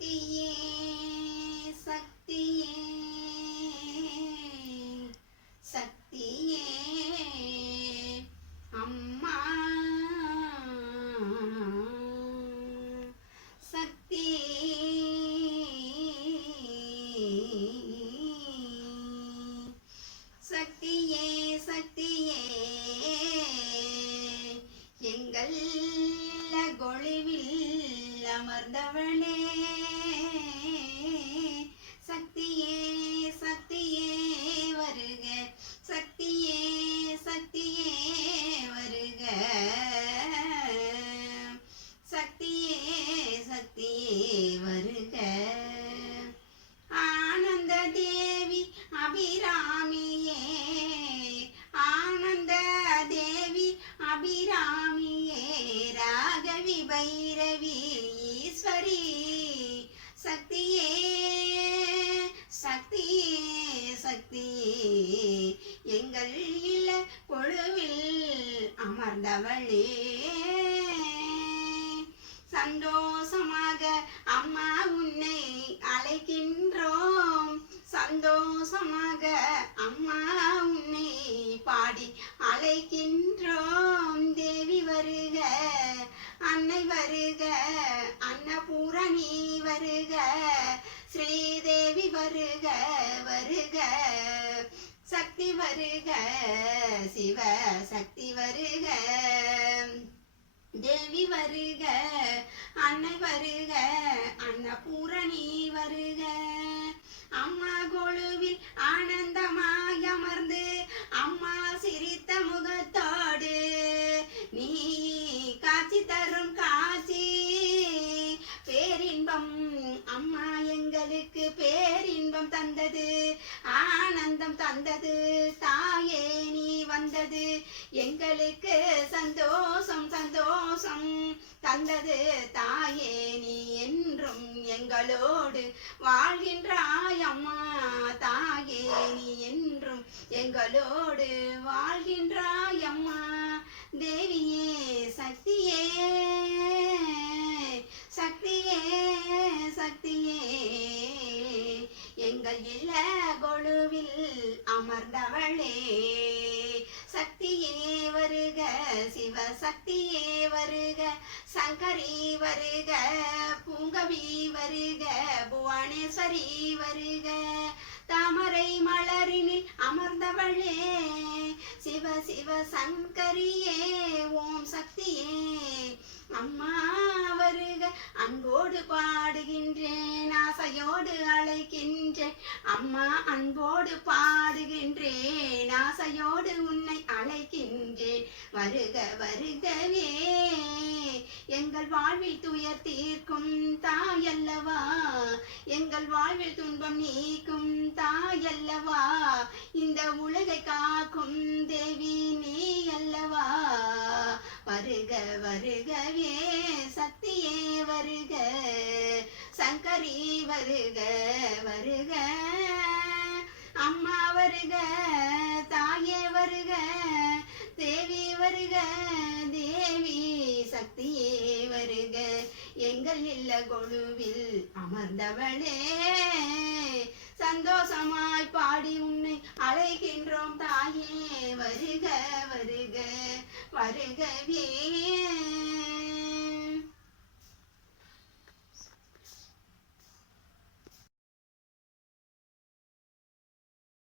சக்தியே சக்தியே. சக்தியே அம்மா. கொழுவில் அமர்ந்தவளே சக்தியே சக்தியே வருக. சக்தியே சக்தியே வருக. சக்தியே சக்தியே வருக. வந்தவளே. சந்தோஷமாக அம்மா உன்னை அழைக்கின்றோம். சந்தோஷமாக அம்மா உன்னை பாடி அழைக்கின்றோம். தேவி வருக அன்னை வருக அன்னபூரணி வருக ஸ்ரீதேவி வருக வருக. சக்தி வருக சிவ சக்தி வருக. தேவி வருக அன்னை வருக அன்னபூரணி வருக. அம்மா வந்தது தாயே நீ வந்தது. எங்களுக்கு சந்தோஷம் சந்தோஷம் தந்தது. தாயே நீ என்றும் எங்களோடு வாழ்கின்றாய் அம்மா. தாயே நீ என்றும் எங்களோடு வாழ்கின்றாய் அம்மா. தேவியே சக்தியே அமர்ந்தவளே. சக்தியே வருக சிவ சக்தியே வருக சங்கரி வருக பூங்கவி வருக புவனேஸ்வரி வருக. தாமரை மலரினில் அமர்ந்தவளே. சிவ சிவ சங்கரியே ஓம் சக்தியே. அம்மா வருக அன்போடு பாடுகின்றேன் ஆசையோடு அழைக்கின்றேன் அம்மா அன்போடு பாடுகின்றேன். ஆசையோடு உன்னை அழைக்கின்றேன். வருக வருகவே. எங்கள் வாழ்வில் துயர் தீர்க்கும் தாயல்லவா எங்கள் வாழ்வில் துன்பம் நீக்கும் தாயல்லவா இந்த உலகை காக்கும் தேவி நீ அல்லவா? வருக வருகவே. சக்தியே வருக. சங்கரி வருக வருக. அம்மா வருக தாயே வருக. தேவி வருக தேவி சக்தியே வருக. எங்கள் இல்ல கொழுவில் அமர்ந்தவளே. சந்தோஷமாய் பாடி உன்னை அழைக்கின்றோம் தாயே. வருக வருக வருகவே.